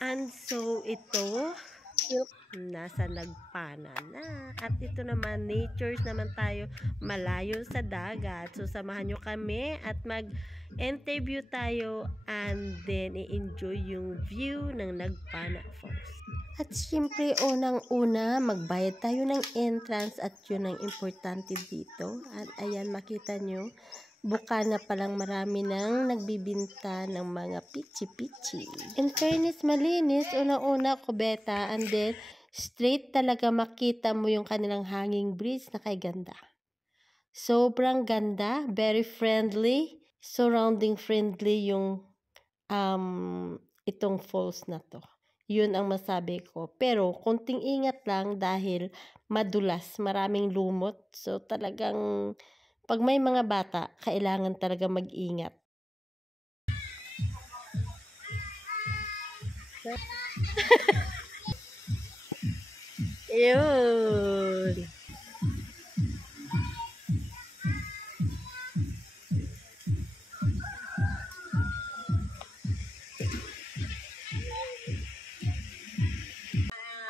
And so, ito, nasa nagpana na. At ito naman, natures naman tayo, malayo sa dagat. So, samahan nyo kami at mag-interview tayo and then i-enjoy yung view ng Nagpana Falls. At syempre, unang-una, magbayad tayo ng entrance at yun ang importante dito. At ayan, makita nyo, buka na palang marami nang nagbibinta ng mga pichi-pichi. In fairness, malinis. Unang-una, kubeta. And then, straight talaga makita mo yung kanilang hanging bridge na kay ganda. Sobrang ganda. Very friendly. Surrounding friendly yung itong falls na to. Yun ang masabi ko. Pero, konting ingat lang dahil madulas. Maraming lumot. So, talagang pag may mga bata, kailangan talaga mag-ingat. Yun.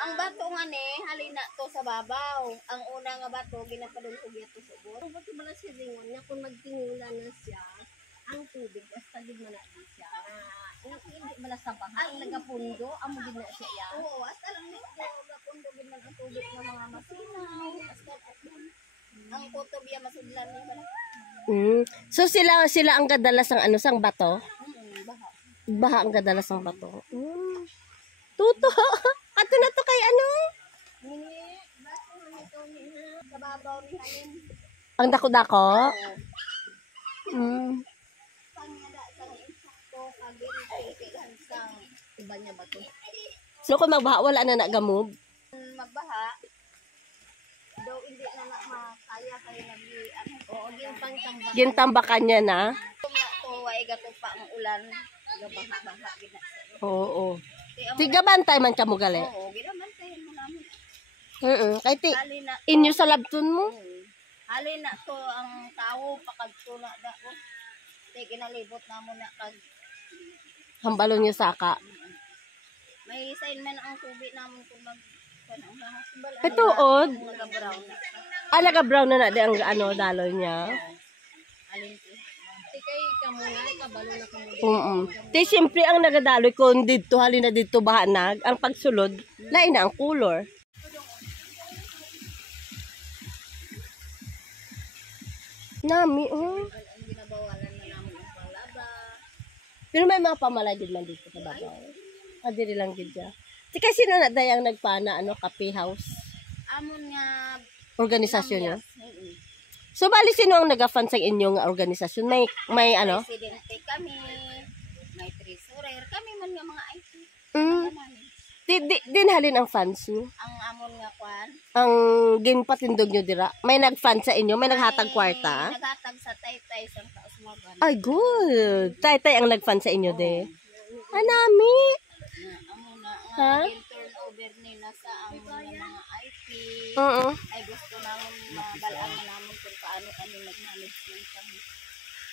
Ang bato nga ni, halina to sa babaw. Ang una nga bato, ginapadulog ito sa ubos. Kung ba't ba siya dingon niya, kung magtingula na siya, ang tubig, basta din man na siya. Hindi bala sa baha, ang nagapundo, amo din na siya yan. Oo, hasta lang nito, nagapundo din man ang tubig ng mga masinaw, hasta at doon. Ang kutob yan, masudlan niya bala. So, sila ang kadalas ng sang bato? Baha. Baha ang kadalas ng bato. Tuto! Ato na to kay ano? Nini, bato nga nito niya, sa babaw ni Hanin. Ang dako-dako? Iba niya ba ito? So, kung magbaha, wala na nagamove? Magbaha, daw hindi na makaya kayo nag-ian. Oo, gintang-tambak. Gintambakan niya na? Kung na ito, ay gato pa ang ulan. Gabaha-baha, gina. Oo. Tigabantay man ka mo gali? Oo, ginabantayin mo namin. Kaya inyo sa labtun mo? Halin na to ang tao, pakagtuna na ko. Kaya kinalibot na mo na kag... Hambalon niyo saka. May sign man ang tubig namin kung mag... Katuod? Nag-brown na. Nag-brown na di ang daloy niya. Alin to? Tikay ka muna, kabalo na kamo. Di siyempre ang nagadaloy kung dito, halina dito bahanag, ang pagsulod, lain na ang color. Nami, Ang ginabawalan na namin ang panglaba. Pero may mga pamalagid man dito sa babaw. Adiri lang gid siya. Di kasi na dayang nagpana, cafe house. Amon nga... Organisasyon niyo? Oo. So, bali sino ang nag-fund sa inyong organisasyon? May ano? Presidente kami, may treasurer, kami man nga mga IT. Din halin ang funds niyo? Ang amon nga kwan. Ang ginpatindog niyo dira? May nag-fund sa inyo? May naghatag kwarta? Naghatag sa taytay sa kausmagan. Ay, good. Tay ang nag-fund sa inyo, de. Anami. Amon na Ha? turnover nila sa ang mga IT. Oo. Ay gusto namin mabalaan na namin kung paano kami mag-management kami.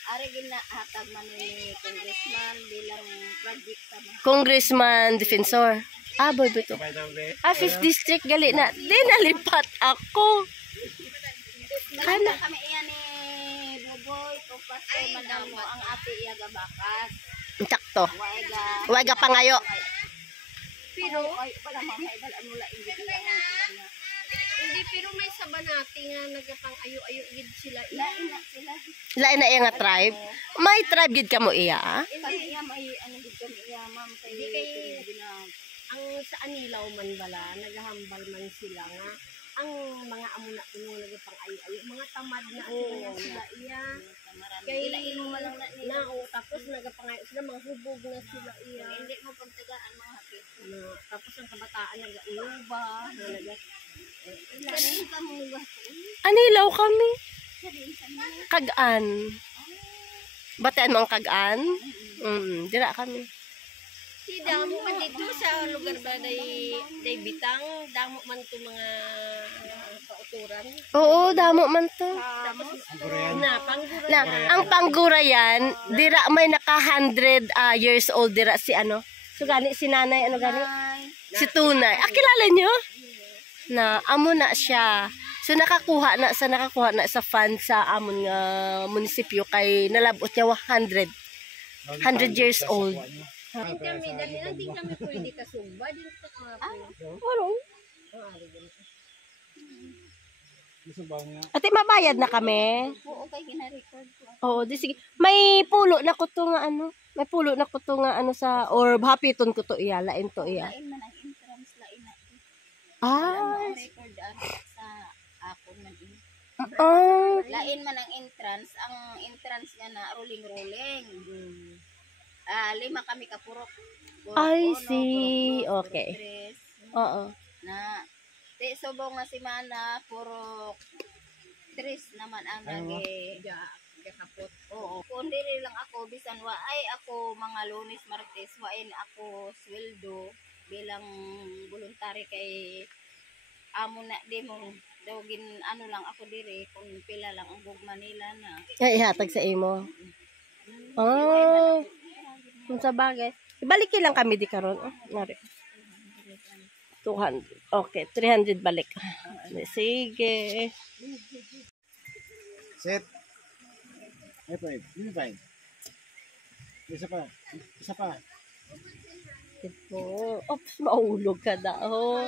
Ari ginahatag man ni congressman bilang project sa mga Congressman Defensor. Boy, ito. 5th district gali na. Di nalipat ako. Kana kami iyan ni Buboy ko pasto man mo ang ate iya gabakas. Sakto. Waiga. Waga pa ngayo. Pero ay wala makaibalan mo la hindi pero may sabanati nga nagapang-ayo-ayo gid sila. Ina sila. Lain na iya nga tribe. May tribe gid ka mo iya, Kami iya may ano gid kami iya ma'am kay ang sa anilaw man bala naghahambal man sila nga ang mga amuna kuno nagapang-ayo-ayo mga tamad na sila iya kay ilain mo lang na tapos nagapangayo sila mga hubog na sila iya hindi mo pagtagaan mga hapit na tapos ang kabataan nag-uba Kanin ka mo ba? Anilaw kami. Kagaan. Bataan mo ang kagaan? Dira kami. si damo man dito sa lugar ba day bitang damo man to mga kauturan Oo, damo man to. panggura Na, ang Panggurayan, dira may naka 100 years old dira si So gani si nanay ano gani? Ay, Si Tunay. Ah, kilala nyo? Na amo na siya. So nakakuha na sa fund sa amon nga munisipyo kay nalabot niya 100 years old. Hindi kami, dali lang, di kami pwede kasumba. Di ka Ano? Ate, mabayad na kami. oo, kay gina-record ko. Oo, di sige. May pulo na ko to nga ano. May pulo na ko to nga ano sa or hapiton ko to iya, lain to iya. Lain man ang entrance, lain na. Ah. Record sa akon man ini. Ah. Lain man ang entrance niya na rolling. Lima kami kapurok. I see. Okay. Tres, Oo. na di subong nga si Mana puro tres naman ang nagi kapot. Oo. Kung dili lang ako bisan wa ay ako mga Lunes Martes wain ako sweldo bilang voluntary kay amo na di mo dogin ano lang ako diri kung pila lang ang gugma nila na. Ay, ihatag sa imo. Oh. Kung sa bagay. Ibalik lang kami di karon. Oh, ngari. 200. Okay, 300 balik. Sige. Set. Ay, pa. Hindi pa. Isa pa. Isa pa. Ito. Ops, maulog ka daw.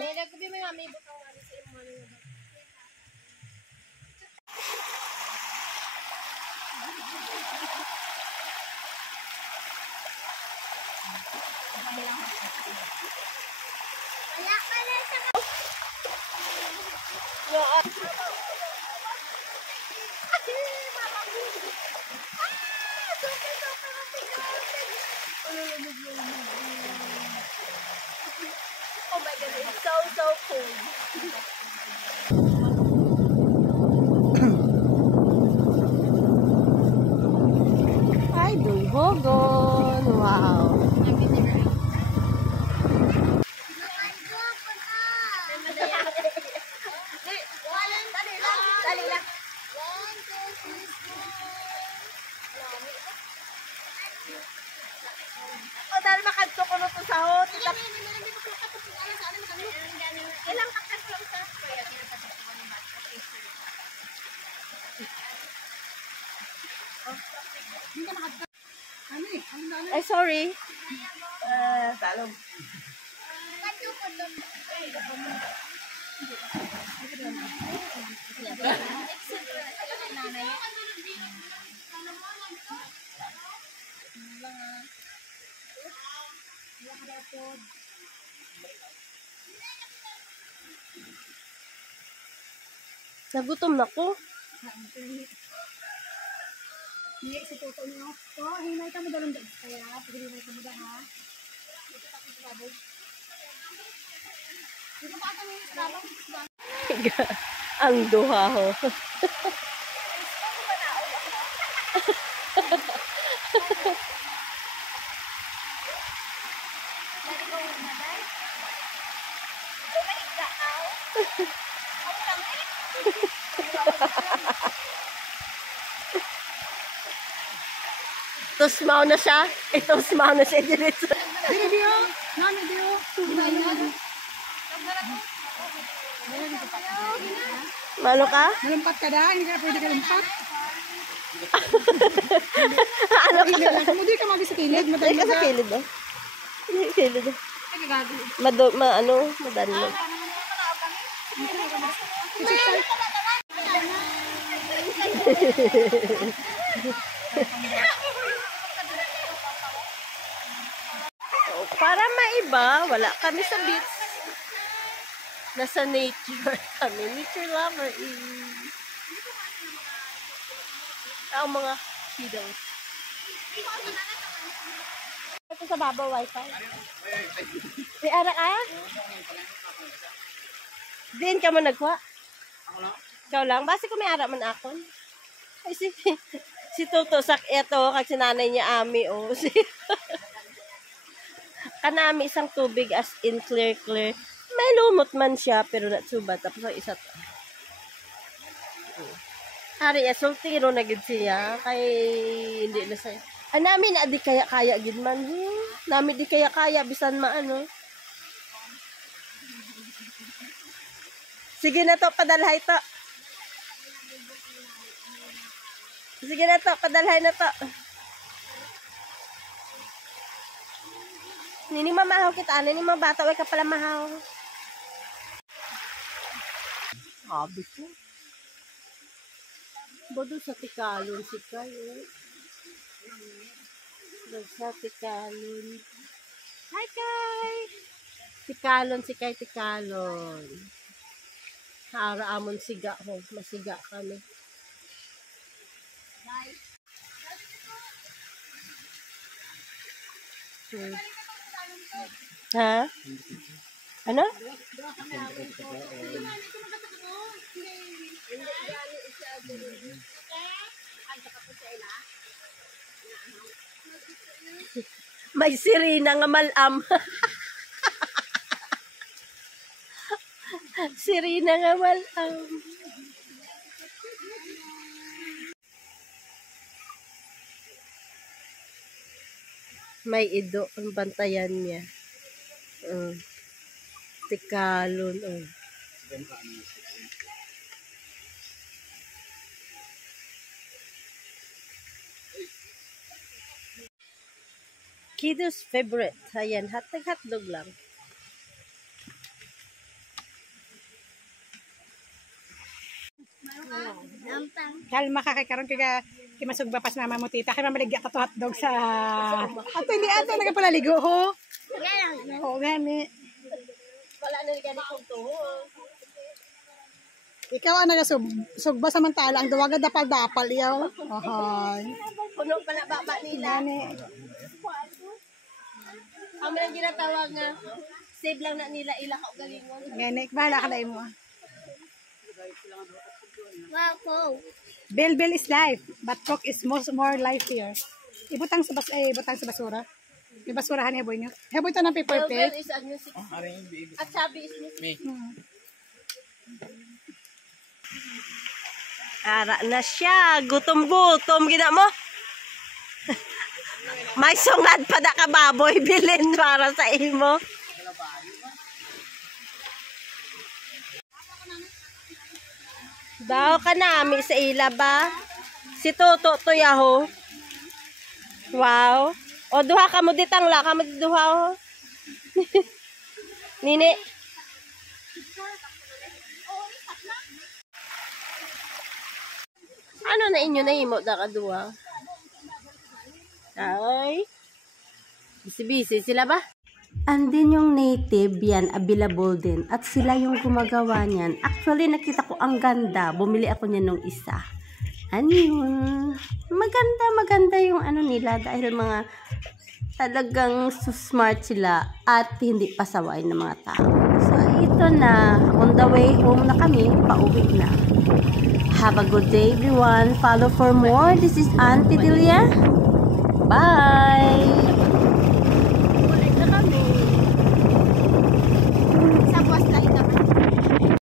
Oh my god, it's so cool. Ay, dulhogon. Wow. Dali lang. O, dahil makadto ko na to sa hot. Ilang kakas lang sa kaya Ay, sorry. Talong. Nagutom na ko. Hindi, si Toto niyo. Oh, hinay ka mo dalang dahil. Kaya, paghinay ka mo dalang ha. Dito pa kami islamang. Ang duha ho. Tosmaw na siya. Tosmaw na siya diretso. Dili diyo. Nani diyo. Mano ka? Malumpat ka da. Hindi ka pwede ka lumpat. Ano ka? Hindi ka mabis sa kilid. Ay ka sa kilid oh. Kilid oh. Madali lang. So, para maiba, wala kami sa beach. Nasa nature kami. Nature lover is ang mga kiddos. Ito sa baba wifi. May ara ka? Din ka mo nagkuha? Ikaw lang? Basi ko may ara man akon. Ay, si Toto sak eto kag sinanay niya ami oh. Kanami isang tubig as in clear. May lumot man siya pero natsuba tapos ang isa to. Hari ya sultiro na gid siya kay hindi na sa Namin na di kaya gid man. Namin di kaya bisan maano. Sige na to, padalhay to. Sige na to, padalhay na to. Nini mamahaw kita, nini mga bata, way ka pala mahaw. Sabi ko. Bodo sa tikalon si kayo. Sa tikalon. Hi, Kay! Tikalon si Kay, tikalon. Hara amon siga ho. Masiga kami. Ha? Ano? May sirina nga malam. Sirina nga malam. May ido ang bantayan niya. Tikalon. Kiddo's favorite. Ayan, hotdog lang. Kalma ka kay karon kaya kimasugba pas mama mo tita kay mamaligya ka to hotdog sa ato hindi ato nagapalaligo ho. Oo gani. Wala na gani kong tuho. Ikaw ang nagasugba samantala ang duwaga dapal-dapal yaw. Ohoy. Puno pala baba nila. Gani. Kami lang ginatawag nga. Save lang na nila ila ka galingon. Gani, bahala ka na mo. Wow. Bill is life, but cook is more life here. Ibutang sa basura. Yung basurahan ni boy niyo. Heboy to ng paper plate. Is a music. At sabi is music. Ara na siya. Gutom-gutom. Gina mo? May sungad pa na ka baboy. Bilin para sa imo. Daw ka nami sa ila ba? Si Toto to yaho. Wow. O duha ka mo ditang la. Ka mo duha ho. Nini. Ano na inyo na imo da kadua? Ay. Busy-busy sila ba? Andin yung native, yan, available din. At sila yung gumagawa niyan. Actually, nakita ko ang ganda. Bumili ako niyan nung isa. Ano yun? Maganda yung ano nila. Dahil mga talagang smart sila. At hindi pasaway ng mga tao. So, ito na. On the way home na kami. Pauwi na. Have a good day, everyone. Follow for more. This is Auntie Delia. Bye!